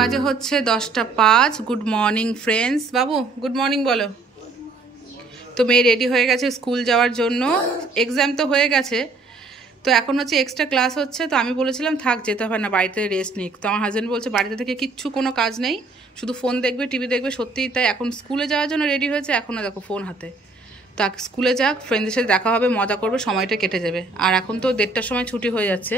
বাজে হচ্ছে 10:05। Good morning friends. বাবু good morning বলো। তো মেয়ে রেডি হয়ে গেছে স্কুল যাওয়ার জন্য। এক্সাম তো হয়ে গেছে, তো এখন হচ্ছে এক্সট্রা ক্লাস হচ্ছে। তো আমি বলেছিলাম থাক, যেতে হবে না, বাড়িতে রেস্ট নিক। তো আমার হাজব্যান্ড বলছে বাড়িতে থেকে কিচ্ছু কোনো কাজ নেই, শুধু ফোন দেখবে, টিভি দেখবে। সত্যিই তাই, এখন স্কুলে যাওয়ার জন্য রেডি হয়েছে, এখনও দেখো ফোন হাতে। তো স্কুলে যাক, ফ্রেন্ডদের সাথে দেখা হবে, মজা করবে, সময়টা কেটে যাবে। আর এখন তো 1:30টার সময় ছুটি হয়ে যাচ্ছে।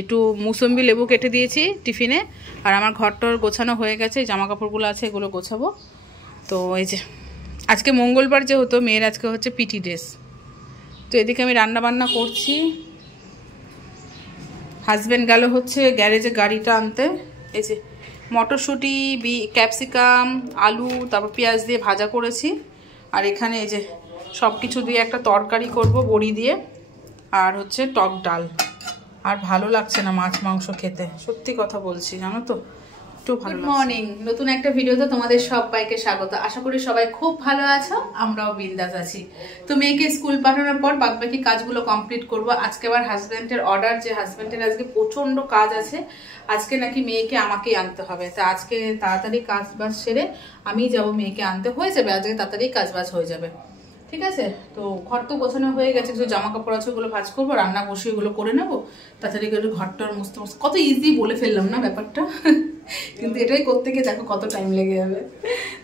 একটু মুসম্বি লেবু কেটে দিয়েছি টিফিনে। আর আমার ঘরটর গোছানো হয়ে গেছে, জামা কাপড়গুলো আছে, এগুলো গোছাবো। তো এই যে আজকে মঙ্গলবার যেহেতু মেয়ের আজকে হচ্ছে পিটি ড্রেস। তো এদিকে আমি রান্না বান্না করছি। হাজব্যান্ড গেল হচ্ছে গ্যারেজে গাড়িটা আনতে। এই যে মটরশুঁটি, ক্যাপসিকাম, আলু, তারপর পেঁয়াজ দিয়ে ভাজা করেছি। আর এখানে এই যে সব কিছু দিয়ে একটা তরকারি করব বড়ি দিয়ে, আর হচ্ছে টক ডাল। আর ভালো লাগছে না মাছ মাংস খেতে, সত্যি কথা বলছি, জানো তো। গুড মর্নিং, নতুন একটা ভিডিওতে তোমাদের সবাইকে স্বাগত। আশা করি সবাই খুব ভালো আছো, আমরাও বিন্দাস আছি। তো মেয়েকে স্কুল পাঠানোর পর বাকি কাজগুলো কমপ্লিট করব। আজকে আবার হাজব্যান্ডের অর্ডার, যে হাজব্যান্ডের আজকে প্রচন্ড কাজ আছে। আজকে নাকি মেয়েকে আমাকেই আনতে হবে। তা আজকে তাড়াতাড়ি কাজ বাজ সেরে আমি যাব, মেয়েকে আনতে হয়ে যাবে আজকে, তাড়াতাড়ি কাজ বাজ হয়ে যাবে, ঠিক আছে। তো ঘর তো গোছানো হয়ে গেছে, কিছু জামা কাপড় আছে, ওগুলো ভাঁজ করবো, রান্না বসে ওগুলো করে নেবো। তাড়াতাড়ি করে ঘরটার মুছতে মুছতে, কত ইজি বলে ফেললাম না ব্যাপারটা, কিন্তু এটাই করতে গিয়ে দেখো কত টাইম লেগে যাবে।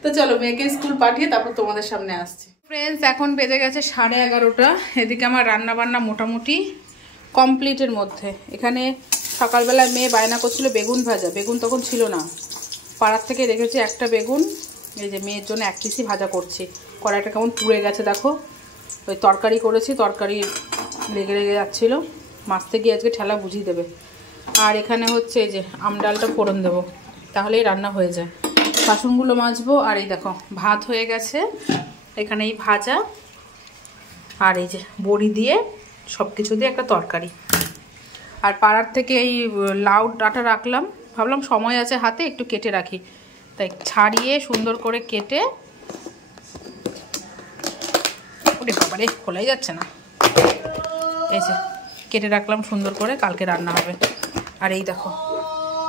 তো চলো মেয়েকে স্কুল পাঠিয়ে তারপর তোমাদের সামনে আসছি। ফ্রেন্ডস, এখন বেজে গেছে 11:30। এদিকে আমার রান্না বান্না মোটামুটি কমপ্লিটের মধ্যে। এখানে সকালবেলা মেয়ে বায়না করছিল বেগুন ভাজা, বেগুন তখন ছিল না, পাড়ার থেকে রেখেছি একটা বেগুন। এই যে মেয়ের জন্য এক পিসি ভাজা করছি। কড়াইটা কেমন পুড়ে গেছে দেখো। ওই তরকারি করেছি, তরকারি লেগে লেগে যাচ্ছিলো, মাছতে গিয়ে আজকে ঠেলা বুঝিয়ে দেবে। আর এখানে হচ্ছে এই যে আমডালটা ফোড়ন দেবো, তাহলেই রান্না হয়ে যায়। বাসনগুলো মাজবো। আর এই দেখো ভাত হয়ে গেছে, এখানে এই ভাজা আর এই যে বড়ি দিয়ে সব কিছু দিয়ে একটা তরকারি। আর পাড়ার থেকে এই লাউ ডাঁটা রাখলাম, ভাবলাম সময় আছে হাতে, একটু কেটে রাখি, তাই ছাড়িয়ে সুন্দর করে কেটে, ওরে বাবারে খোলাই যাচ্ছে না, এই যে কেটে রাখলাম সুন্দর করে, কালকে রান্না হবে। আর এই দেখো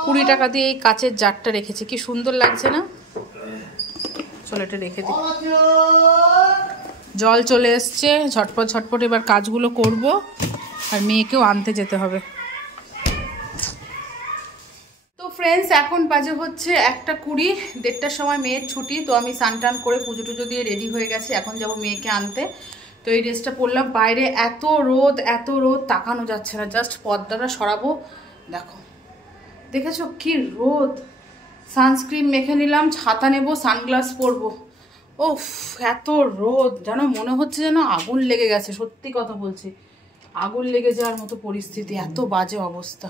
20 টাকা দিয়ে এই কাচের জারটা রেখেছি, কি সুন্দর লাগছে না। চলো এটা রেখে দিই। জল চলে এসছে, ঝটপট ঝটপট এবার কাজগুলো করব। আর মেয়েকেও আনতে যেতে হবে। তো ফ্রেন্ডস, এখন বাজে হচ্ছে 1:20, 1:30টার সময় মেয়ের ছুটি। তো আমি স্নান টান করে পুজো টুজো দিয়ে রেডি হয়ে গেছি, এখন যাব মেয়েকে আনতে। তো এই ড্রেসটা পরলাম, বাইরে এত রোদ তাকানো যাচ্ছে না। জাস্ট পর্দাটা সরাবো, দেখো দেখেছো কি রোদ। সানস্ক্রিন মেখে নিলাম, ছাতা নেব, সানগ্লাস পরবো। ওফ এত রোদ, যেন মনে হচ্ছে যেন আগুন লেগে গেছে, সত্যি কথা বলছি, আগুন লেগে যাওয়ার মতো পরিস্থিতি, এত বাজে অবস্থা।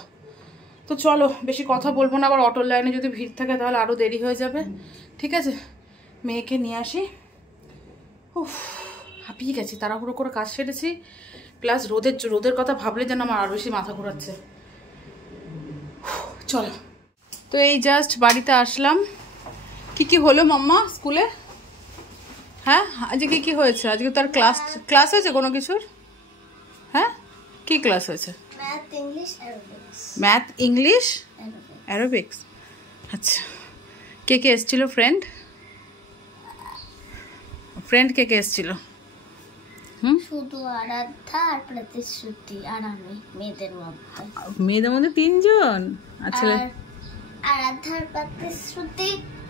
তো চলো বেশি কথা বলবো না, আবার অটোর লাইনে যদি ভিড় থাকে তাহলে আরও দেরি হয়ে যাবে, ঠিক আছে। মেয়েকে নিয়ে আসি। উফ হাঁপিয়ে গেছি, তাড়াহুড়ো করে কাজ সেরেছি, প্লাস রোদের কথা ভাবলে যেন আমার আরও বেশি মাথা ঘোরাচ্ছে। চলো। তো এই জাস্ট বাড়িতে আসলাম। কি হলো মাম্মা স্কুলে? হ্যাঁ আজকে কি হয়েছে? আজকে তার ক্লাস হয়েছে কোনো কিছুর? হ্যাঁ কি ক্লাস হয়েছে? Math, English, aerobics. আচ্ছা, কে এসেছিল? ফ্রেন্ড কে এসেছিল? শুধু আরাধ্যা আর প্রতিশ্রুতি আর আমি, মেয়েদের মধ্যে 3 জন। আচ্ছা, আরাধ্যার প্রতিশ্রুতি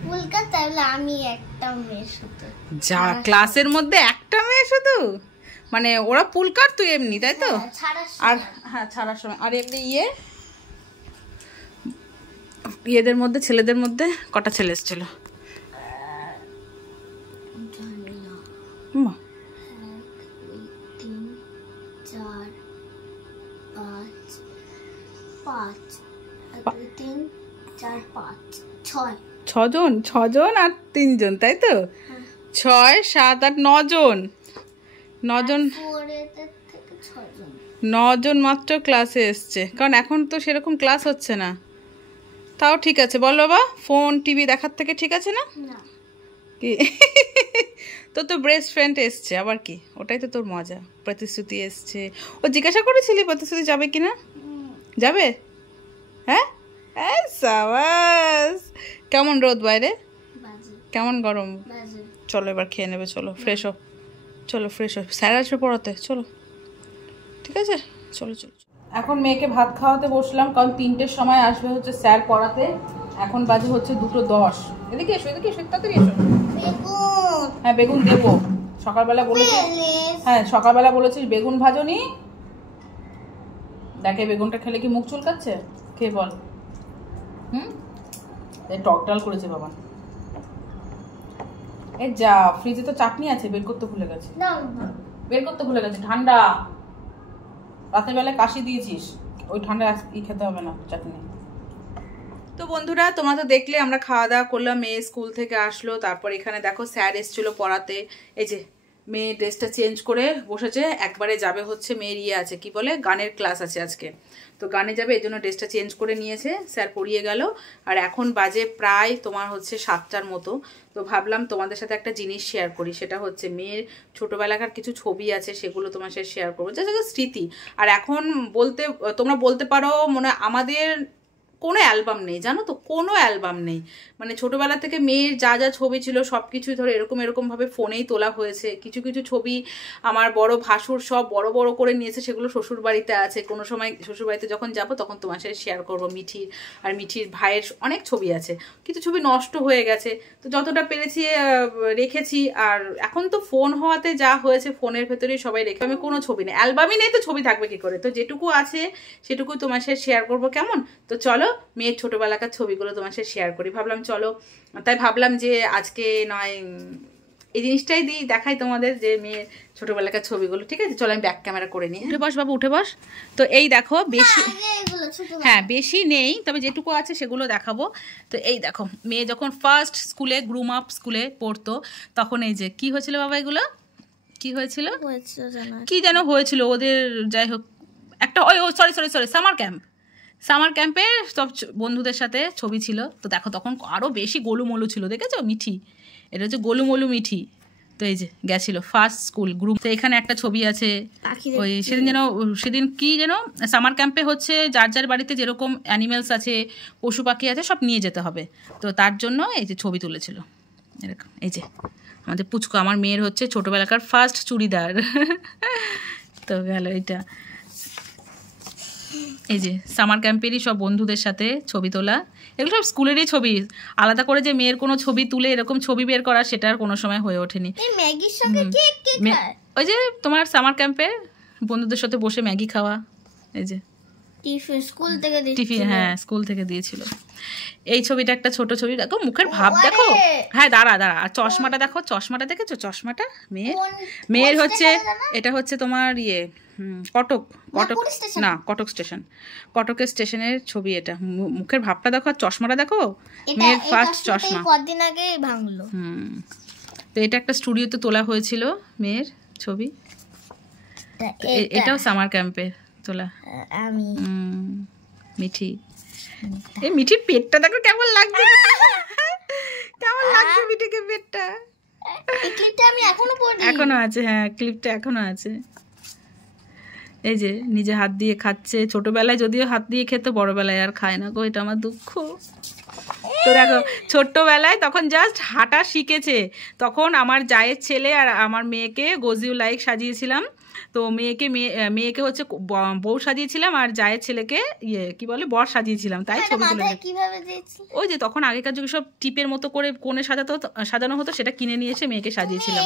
কলকাতা, আমি একটা মেয়ে শুধু। যা, ক্লাসের মধ্যে একটা মেয়ে শুধু? মানে ওরা পুলকার, তুই এমনি, তাই তো? আর হ্যাঁ ছাড়ার সময়। আর এমনি ইয়েদের মধ্যে, ছেলেদের মধ্যে কটা ছেলে এসেছিল? ছজন আর 3 জন, তাই তো? 6, 7, 8, 9 জন। 9 জন মাত্র ক্লাসে এসছে, কারণ এখন তো সেরকম ক্লাস হচ্ছে না। তাও ঠিক আছে, বল বাবা, ফোন টিভি দেখার থেকে ঠিক আছে না? কি তো বেস্ট ফ্রেন্ড এসছে, আবার কি, ওটাই তো তোর মজা। প্রতিশ্রুতি এসছে, ও জিজ্ঞাসা করেছিলি প্রতিশ্রুতি যাবে কিনা? যাবে? হ্যাঁ সাবাস, কেমন রোদ বাইরে, বাজে কেমন গরম। বাজে। চলো এবার খেয়ে নেবে, চলো ফ্রেশ হো, চলো ফ্রেশ হো, স্যার আসবে পড়াতে, চলো ঠিক আছে চলো চলো। এখন মেয়েকে ভাত খাওয়াতে বসলাম, কারণ 3টের সময় আসবে হচ্ছে স্যার পড়াতে। এখন বাজে হচ্ছে 2:10। এদিকে এসো, এদিকে এসো, তাড়াতাড়ি এসো। বেগুন। হ্যাঁ বেগুন দেবো, সকালবেলা বলেছি। হ্যাঁ সকালবেলা বলেছিস বেগুন ভাজনি। দেখে বেগুনটা খেলে কি মুখ চুলকাচ্ছে, খেয়ে বল। টক ডাল করেছে বাবা। এই যা, ফ্রিজে তো চাটনি আছে, বের করতে ভুলে গেছে। বের করতে ভুলে গেছে, ঠান্ডা। রাতের বেলায় কাশি দিয়েছিস, ওই ঠান্ডা খেতে হবে না চাটনি। তো বন্ধুরা তোমরা তো দেখলে আমরা খাওয়া দাওয়া করলাম, মেয়ে স্কুল থেকে আসলো, তারপর এখানে দেখো স্যার এসেছিল পড়াতে। এই যে মেয়ে ড্রেসটা চেঞ্জ করে বসেছে, একবারে যাবে হচ্ছে মেয়ের ইয়ে আছে, কি বলে, গানের ক্লাস আছে আজকে, তো গানে যাবে, এই জন্য ড্রেসটা চেঞ্জ করে নিয়েছে, স্যার পড়িয়ে গেল। আর এখন বাজে প্রায় তোমার হচ্ছে 7টার মতো। তো ভাবলাম তোমাদের সাথে একটা জিনিস শেয়ার করি, সেটা হচ্ছে মেয়ের ছোটোবেলাকার কিছু ছবি আছে, সেগুলো তোমার সাথে শেয়ার করবো, যা যা স্মৃতি। আর এখন তোমরা বলতে পারো মনে আমাদের কোনো অ্যালবাম নেই, জানো তো, কোনো অ্যালবাম নেই। মানে ছোটোবেলা থেকে মেয়ের যা যা ছবি ছিল সব কিছুই ধরো এরকমভাবে ফোনেই তোলা হয়েছে। কিছু কিছু ছবি আমার বড় ভাসুর সব বড় বড় করে নিয়েছে, সেগুলো শ্বশুর বাড়িতে আছে। কোনো সময় শ্বশুর বাড়িতে যখন যাবো তখন তোমার সাথে শেয়ার করবো। মিঠির ভাইয়ের অনেক ছবি আছে, কিছু ছবি নষ্ট হয়ে গেছে, তো যতটা পেরেছি রেখেছি। আর এখন তো ফোন হওয়াতে যা হয়েছে, ফোনের ভেতরেই সবাই রেখে, আমি কোনো ছবি নেই, অ্যালবামই নেই, তো ছবি থাকবে কি করে। তো যেটুকু আছে সেটুকু তোমার সাথে শেয়ার করবো, কেমন? তো চলো মেয়ের ছোটোবেলাকার ছবিগুলো তোমার সাথে শেয়ার করি, ভাবলাম চলো। তাই ভাবলাম যে আজকে নয় এই জিনিসটাই দিই, দেখাই তোমাদের যে মেয়ের ছোটোবেলাকার ছবিগুলো, ঠিক আছে? চলো আমি ব্যাক ক্যামেরা করে নিই। উঠে বস বাবু, উঠে বস। তো এই দেখো, বেশি হ্যাঁ বেশি নেই, তবে যেটুকু আছে সেগুলো দেখাবো। তো এই দেখো, মেয়ে যখন ফার্স্ট স্কুলে গ্রুম আপ স্কুলে পড়তো, তখন এই যে কি হয়েছিল বাবা, এগুলো কি হয়েছিল, কি যেন হয়েছিল ওদের, যাই হোক একটা সরি সামার ক্যাম্পে সব বন্ধুদের সাথে ছবি ছিল। তো দেখো তখন আরও বেশি গোলুমলু ছিল, দেখেছো মিঠি, এটা হচ্ছে গোলুমলু মিঠি। তো এই যে গেছিলো ফার্স্ট স্কুল গ্রুপ। তো এখানে একটা ছবি আছে, ওই সেদিন কি যেন সামার ক্যাম্পে হচ্ছে যার যার বাড়িতে যেরকম অ্যানিমেলস আছে, পশু পাখি আছে, সব নিয়ে যেতে হবে। তো তার জন্য এই যে ছবি তুলেছিল এরকম। এই যে আমাদের পুচকু, আমার মেয়ের হচ্ছে ছোটোবেলাকার ফার্স্ট চুড়িদার। তো গেল এটা। এই যে সামার ক্যাম্পেরই সব বন্ধুদের সাথে ছবি তোলা, এগুলো সব স্কুলেরই ছবি। আলাদা করে যে মেয়ের কোনো ছবি তুলে এরকম ছবি বের করা, সেটা আর কোনো সময় হয়ে ওঠেনি। ওই যে তোমার সামার ক্যাম্পে বন্ধুদের সাথে বসে ম্যাগি খাওয়া, এই যে টিফিন, হ্যাঁ স্কুল থেকে দিয়েছিল। এই ছবিটা একটা ছোট ছবি, দেখো মুখের ভাব দেখো। হ্যাঁ দাঁড়া, আর চশমাটা দেখো, চশমাটা দেখেছো, চশমাটা মেয়ের হচ্ছে, এটা হচ্ছে তোমার ইয়ে কটক কটকের স্টেশনের ছবি। এটা মুখের ভাবটা দেখো, আর চশমাটা দেখো, মেয়ের ফার্স্ট চশমা। তো এটা একটা স্টুডিওতে তোলা হয়েছিল মেয়ের ছবি, এটাও সামার ক্যাম্পে তোলা। মিঠি, এই মিঠির পেটটা দেখো কেমন লাগছে, কেমন লাগছে মিঠিকে পেটটা। এখনো আছে, হ্যাঁ ক্লিপটা এখনো আছে। এই যে নিজে হাত দিয়ে খাচ্ছে, ছোটবেলায় যদিও হাত দিয়ে খেতে, বড়বেলায় আর খায় না গো, এটা আমার দুঃখ। তো দেখো ছোট্টবেলায় তখন জাস্ট হাঁটা শিখেছে, তখন আমার জায়ের ছেলে আর আমার মেয়েকে গজিউ লাইক সাজিয়েছিলাম। তো মেয়েকে হচ্ছে বউ সাজিয়েছিলাম, আর জায়ের ছেলেকে কি বলে বর সাজিয়েছিলাম। তাই ছবি তুলে ওই যে তখন আগেকার যুগে সব টিপের মতো করে কোণে সাজানো হতো, সেটা কিনে নিয়ে এসে মেয়েকে সাজিয়েছিলাম।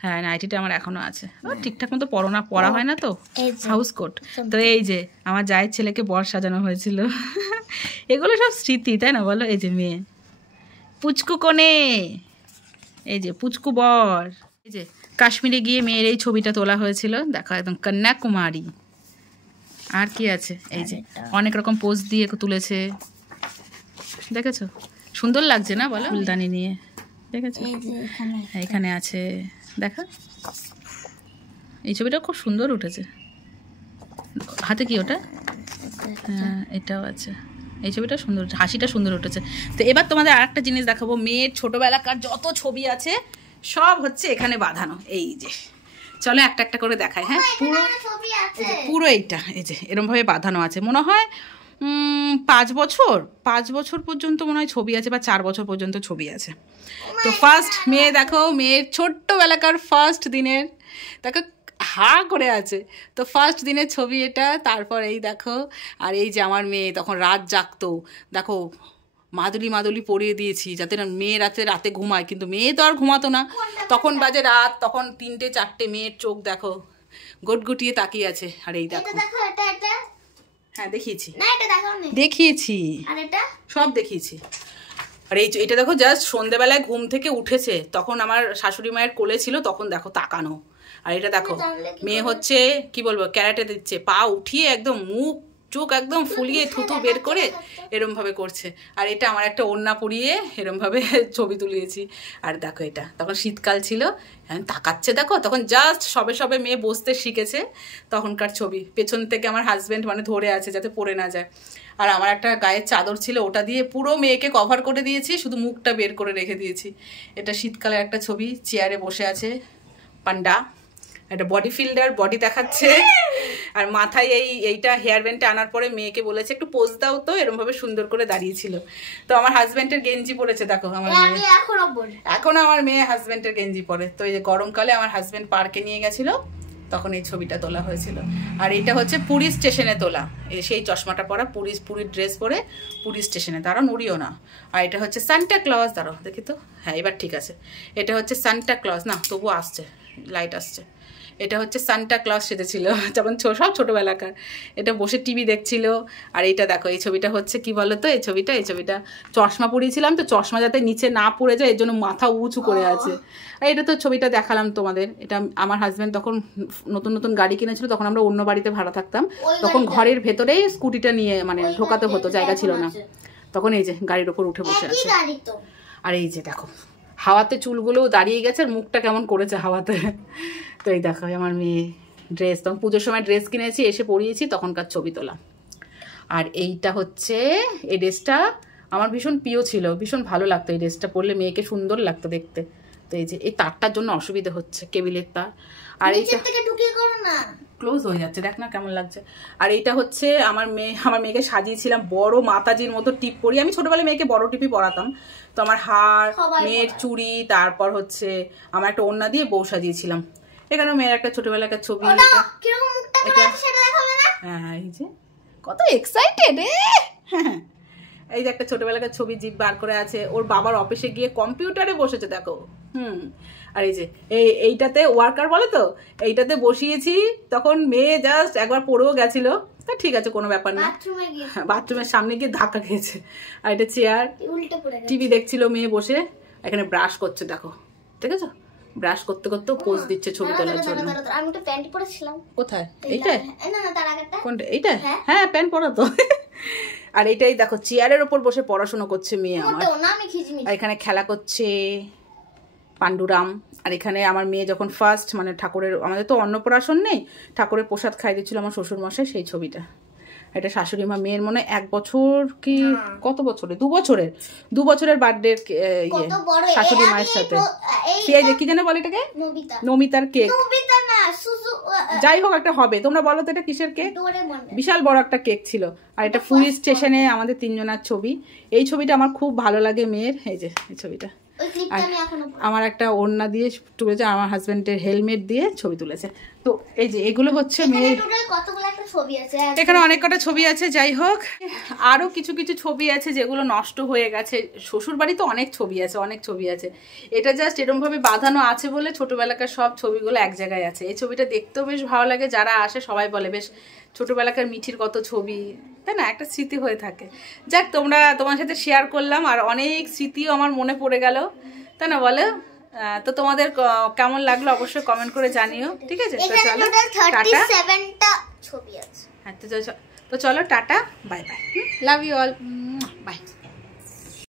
হ্যাঁ নাইটিটা আমার এখনো আছে, ঠিকঠাক মতো পরা হয় না তো, হাউস কোট। তো এই যে আমার জায়ের ছেলেকে বর সাজানো হয়েছিল। এগুলো সব স্মৃতি, তাই না বলো? এই যে মেয়ে পুচকু কোণে, এই যে পুচকু বর। এই যে কাশ্মীরে গিয়ে মেয়ের এই ছবিটা তোলা হয়েছিল, দেখো একদম কন্যাকুমারী। আর কি আছে, এই যে অনেক রকম পোজ দিয়ে তুলেছে, দেখেছো সুন্দর লাগছে না বলো, ফুলদানি নিয়ে, দেখেছো এখানে আছে, দেখো এই ছবিটা খুব সুন্দর উঠেছে। হাতে কি ওটা, হ্যাঁ এটাও আছে, এই ছবিটা সুন্দর, হাসিটা সুন্দর উঠেছে। তো এবার তোমাদের আরেকটা জিনিস দেখাবো, মেয়ের ছোটবেলাকার যত ছবি আছে সব হচ্ছে এখানে বাঁধানো। এই যে চলো একটা একটা করে দেখাই। হ্যাঁ পুরো এইটা এই যে এরকম ভাবে বাঁধানো আছে, মনে হয় 5 বছর পর্যন্ত মনে হয় ছবি আছে, বা 4 বছর পর্যন্ত ছবি আছে। তো ফার্স্ট মেয়ে দেখো, মেয়ের ছোট্টবেলাকার ফার্স্ট দিনের দেখো হা করে আছে, তো ফার্স্ট দিনের ছবি এটা। তারপর এই দেখো, আর এই যে আমার মেয়ে তখন রাত জাগতো, দেখো মাদুলি পরিয়ে দিয়েছি যাতে না মেয়ে রাতে ঘুমায়, কিন্তু মেয়ে তো আর ঘুমাতো না, তখন বাজে রাত, তখন 3টে 4টে, মেয়ের চোখ দেখো গটগটিয়ে তাকিয়ে আছে। আর এই দেখো, হ্যাঁ দেখিয়েছি, দেখিয়েছি, সব দেখিয়েছি। আর এটা দেখো জাস্ট সন্ধ্যেবেলায় ঘুম থেকে উঠেছে, তখন আমার শাশুড়ি মায়ের কোলে ছিল, তখন দেখো তাকানো। আর এটা দেখো মেয়ে হচ্ছে কি বলবো ক্যারাটে দিচ্ছে, পা উঠিয়ে একদম মুখ চোখ একদম ফুলিয়ে থুতু বের করে এরম ভাবে করছে। আর এটা আমার একটা ওড়না পরিয়ে এরম ভাবে ছবি তুলিয়েছি। আর দেখো এটা তখন শীতকাল ছিল, তাকাচ্ছে দেখো, তখন জাস্ট সবে মেয়ে বসতে শিখেছে তখনকার ছবি। পেছন থেকে আমার হাজব্যান্ড মানে ধরে আছে যাতে পড়ে না যায়। আর আমার একটা গায়ের চাদর ছিল, ওটা দিয়ে পুরো মেয়েকে কভার করে দিয়েছি, শুধু মুখটা বের করে রেখে দিয়েছি। এটা শীতকালের একটা ছবি, চেয়ারে বসে আছে পান্ডা, একটা বডি ফিল্ডার বডি দেখাচ্ছে। আর মাথায় এইটা হেয়ার ব্যান্ডটা আনার পরে মেয়েকে বলেছে একটু পোজ দাও, তো এরকম ভাবে সুন্দর করে দাঁড়িয়েছিল। তো আমার হাজব্যান্ডের গেঞ্জি পরেছে দেখো, আমার মেয়ে এখন আমার মেয়ে হাজব্যান্ডের গেঞ্জি পরে। তো এই যে গরমকালে আমার হাজব্যান্ড পার্কে নিয়ে গেছিল, তখন এই ছবিটা তোলা হয়েছিল। আর এটা হচ্ছে পুরী স্টেশনে তোলা, সেই চশমাটা পরা, পুরীর ড্রেস পরে পুরী স্টেশনে, দাঁড়াও নড়িও না। আর এটা হচ্ছে সান্টা ক্লজ, দাঁড়াও দেখি তো, হ্যাঁ এবার ঠিক আছে, এটা হচ্ছে সান্টা ক্লজ, না তবু আসছে লাইট আসছে। এটা হচ্ছে সান্টা ক্লজ সেজেছিল যখন সব ছোটোবেলাকার, এটা বসে টিভি দেখছিল। আর এইটা দেখো, এই ছবিটা হচ্ছে কি বলো তো, এই ছবিটা চশমা পরিয়েছিলাম, তো চশমা যাতে নিচে না পড়ে যায় এর জন্য মাথা উঁচু করে আছে। আর এটা তো ছবিটা দেখালাম তোমাদের, এটা আমার হাজব্যান্ড তখন নতুন গাড়ি কিনেছিল, তখন আমরা অন্য বাড়িতে ভাড়া থাকতাম, তখন ঘরের ভেতরেই স্কুটিটা নিয়ে মানে ঢোকাতে হতো, জায়গা ছিল না, তখন এই যে গাড়ির ওপর উঠে বসে আছে। আর এই যে দেখো হাওয়াতে চুলগুলোও দাঁড়িয়ে গেছে, আর মুখটা কেমন করেছে হাওয়াতে। তো এই দেখো আমার মেয়ে ড্রেস, তখন পুজোর সময় ড্রেস কিনেছি, এসে পরিয়েছি, তখনকার ছবি তোলা। আর এইটা হচ্ছে, এই ড্রেসটা আমার ভীষণ প্রিয় ছিল, ভীষণ ভালো লাগতো, এই ড্রেসটা পরলে মেয়েকে সুন্দর লাগতো দেখতে। তো এই যে এই তারটার জন্য অসুবিধা হচ্ছে, কেবিলের তার। আর এইটা ক্লোজ হয়ে যাচ্ছে, দেখ না কেমন লাগছে। আর এইটা হচ্ছে আমার মেয়েকে সাজিয়েছিলাম বড় মাতাজির মতো টিপ পরি, আমি ছোটবেলায় মেয়েকে বড় টিপই পরাতাম। তো আমার হার, মেয়ের চুড়ি, তারপর হচ্ছে আমার একটা ওড়না দিয়ে বউ সাজিয়েছিলাম। এখানে মেয়ের একটা ছোটবেলাকার ছবি, হ্যাঁ এই যে কত এক্সাইটেড, এই যে একটা ছোটবেলাকার ছবি জিপ বার করে আছে, ওর বাবার অফিসে গিয়ে কম্পিউটারে বসেছে দেখো। আর এই যে এইটাতে ওয়ার্কার বলে, তো এইটাতে বসিয়েছি, তখন মেয়ে জাস্ট একবার পড়েও গেছিল, তা ঠিক আছে কোনো ব্যাপার না, বাথরুমের সামনে গিয়ে ধাক্কা খেয়েছে। আর এটা চেয়ার, টিভি দেখছিল মেয়ে বসে, এখানে ব্রাশ করছে দেখো, ঠিক আছে, ব্রাশ করতে করতে পোজ দিচ্ছে ছবি তোলার জন্য। আমি তো প্যান্ট পরেছিলাম, কোথায় এইটা, না না তার আগেরটা, কোনটা এইটা, হ্যাঁ প্যান্ট পরা তো। আর এইটাই দেখো চেয়ারের ওপর বসে পড়াশোনা করছে মেয়ে আমার, আর এখানে খেলা করছে পাণ্ডুরাম। আর এখানে আমার মেয়ে যখন ফার্স্ট মানে ঠাকুরের, আমাদের তো অন্নপ্রাশন নেই, ঠাকুরের প্রসাদ খাই দিচ্ছিল আমার শ্বশুর মশাই, সেই ছবিটা। এটা শাশুড়ি মা মেয়ের মনে 1 বছর কি কত বছরে, 2 বছরের বার্থডে শাশুড়ি মায়ের সাথে, কি যেন বলে এটাকে, নমিতার কেক, যাই হোক একটা হবে, তোমরা বলো তো এটা কিসের কেক, বিশাল বড় একটা কেক ছিল। আর এটা পুরী স্টেশনে আমাদের 3 জনের ছবি। এই ছবিটা আমার খুব ভালো লাগে মেয়ের, এই যে এই ছবিটা। আমার একটা ওড়না দিয়ে তুলেছে, আমার হাজবেন্ডের হেলমেট দিয়ে ছবি তুলেছে। তো এই যে এগুলো হচ্ছে মেয়ের, এখানে অনেক কটা ছবি আছে। যাই হোক আরো কিছু ছবি আছে যেগুলো নষ্ট হয়ে গেছে, শ্বশুর বাড়িতে অনেক ছবি আছে, এটা জাস্ট এরকম ভাবে বাঁধানো আছে বলে ছোটবেলাকার সব ছবিগুলো এক জায়গায় আছে। এই ছবিটা দেখতেও বেশ ভালো লাগে, যারা আসে সবাই বলে বেশ ছোটবেলাকার মিঠির কত ছবি, তাই না, একটা স্মৃতি হয়ে থাকে। যাক তোমার সাথে শেয়ার করলাম, আর অনেক স্মৃতিও আমার মনে পড়ে গেল, তাই না বলো। তো তোমাদের কেমন লাগলো অবশ্যই কমেন্ট করে জানিও, ঠিক আছে। তো চলো টাটা, তো চলো টাটা, bye bye, love you all.